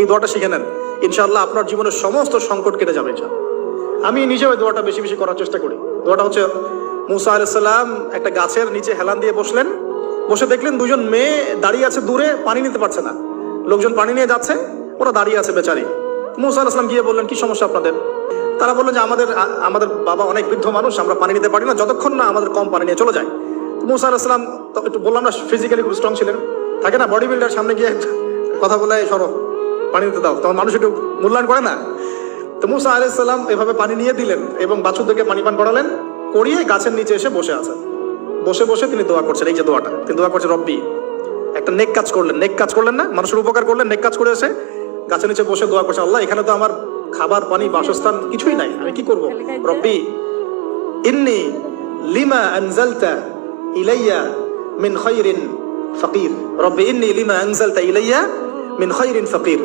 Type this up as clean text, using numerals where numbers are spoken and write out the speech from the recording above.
এই দোয়াটা শিখে নেন, ইনশাআল্লাহ আপনার জীবনের সমস্ত সংকট কেটে যাবে। আমি নিজেও এই দোয়াটা বেশি বেশি করার চেষ্টা করি। দোয়াটা হচ্ছে, মুসা আলাইহিস সালাম একটা গাছের নিচে হেলান দিয়ে বসলেন, বসে দেখলেন দুজন মেয়ে দাঁড়িয়ে আছে দূরে, পানি নিতে পারছে না, লোকজন পানি নিয়ে যাচ্ছে, ওরা দাঁড়িয়ে আছে বেচারি। মুসা আলাইহিস সালাম গিয়ে বললেন, কি সমস্যা আপনাদের? তারা বললেন যে আমাদের বাবা অনেক বৃদ্ধ মানুষ, আমরা পানি নিতে পারি না যতক্ষণ না আমাদের কম পানি নিয়ে চলে যায়। মুসা আলাইহিস সালাম একটু বললাম না, ফিজিক্যালি খুব স্ট্রং ছিলেন, থাকে না বডি বিল্ডার, সামনে গিয়ে কথা বলে সরো পানি দিতে দাও, তখন মানুষ একটু মূল্যায়ন করে না। তো মুসা আলাইহিস সালাম এভাবে পানি নিয়ে দিলেন এবং বাছুরদেরকে পানি পান করালেন, করিয়ে গাছের নিচে এসে বসে আছেন। বসে বসে তিনি দোয়া করছেন, এই যে দোয়াটা তিনি দোয়া করছেন, রব্বি, একটা নেক কাজ করলেন, নেক কাজ করলেন না, মানুষের উপকার করলেন, নেক কাজ করে এসে গাছের নিচে বসে দোয়া করছে, আল্লাহ এখানে তো আমার খাবার পানি বাসস্থান কিছুই নাই, আমি কি করব? রব্বি ইন্নী লিমা আনজালতা ইলাইয়া মিন খায়রিন ফাকির, রব্বি ইন্নী লিমা আনজালতা ইলাইয়া মিন খায়রিন ফাকির।